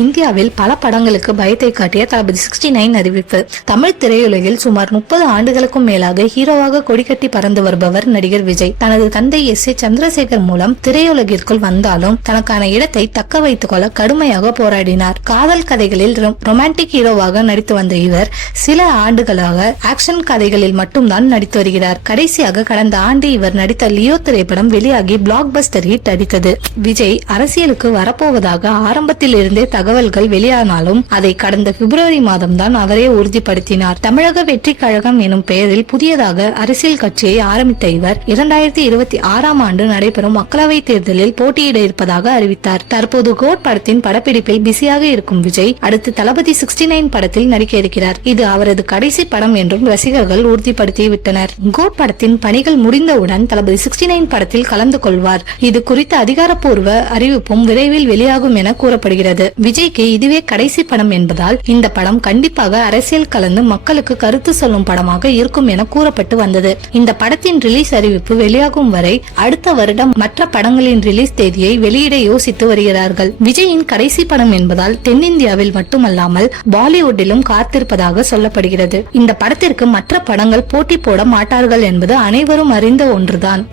இந்தியாவில் பல படங்களுக்கு பயத்தை காட்டிய தளபதி 69 அறிவிப்பு. தமிழ் திரையுலகில் சுமார் 30 ஆண்டுகளுக்கும் மேலாக ஹீரோவாக கொடிக்கட்டி பறந்து வருபவர் நடிகர் விஜய். தனது தந்தை S.A. சந்திரசேகர் மூலம் திரையுலகிற்குள் வந்தாலும் தனக்கான இடத்தை தக்க வைத்துக் கொள்ள கடுமையாக போராடினார். காதல் கதைகளில் ரொமான்டிக் ஹீரோவாக நடித்து வந்த இவர் சில ஆண்டுகளாக ஆக்ஷன் கதைகளில் மட்டும்தான் நடித்து வருகிறார். கடைசியாக கடந்த ஆண்டு இவர் நடித்த லியோ திரைப்படம் வெளியாகி பிளாக் பஸ்டர் ஹிட் அடித்தது. விஜய் அரசியலுக்கு வரப்போவதாக ஆரம்பத்தில் இருந்தே தகவல்கள் வெளியானாலும் அதை கடந்த பிப்ரவரி மாதம்தான் அவரே உறுதிப்படுத்தினார். தமிழக வெற்றி கழகம் எனும் பெயரில் புதியதாக அரசியல் கட்சியை ஆரம்பித்த இவர் 2026ஆம் ஆண்டு நடைபெறும் மக்களவை தேர்தலில் போட்டியிட இருப்பதாக அறிவித்தார். தற்போது கோட் படத்தின் படப்பிடிப்பில் பிஸியாக இருக்கும் விஜய் அடுத்து தளபதி 69 படத்தில் நடிக்க இருக்கிறார். இது அவரது கடைசி படம் என்றும் ரசிகர்கள் உறுதிப்படுத்திவிட்டனர். கோட் படத்தின் பணிகள் முடிந்தவுடன் தளபதி 69 படத்தில் கலந்து கொள்வார். இது குறித்த அதிகாரப்பூர்வ அறிவிப்பும் விரைவில் வெளியாகும் என கூறப்படுகிறது. விஜய்க்கு இதுவே கடைசி படம் என்பதால் இந்த படம் கண்டிப்பாக அரசியல் கலந்து மக்களுக்கு கருத்து சொல்லும் படமாக இருக்கும் என கூறப்பட்டு வந்தது. இந்த படத்தின் ரிலீஸ் அறிவிப்பு வெளியாகும் வரை அடுத்த வருடம் மற்ற படங்களின் ரிலீஸ் தேதியை வெளியிட யோசித்து வருகிறார்கள். விஜயின் கடைசி படம் என்பதால் தென்னிந்தியாவில் மட்டுமல்லாமல் பாலிவுட்டிலும் காத்திருப்பதாக சொல்லப்படுகிறது. இந்த படத்திற்கு மற்ற படங்கள் போட்டி போட மாட்டார்கள் என்பது அனைவரும் அறிந்த ஒன்றுதான்.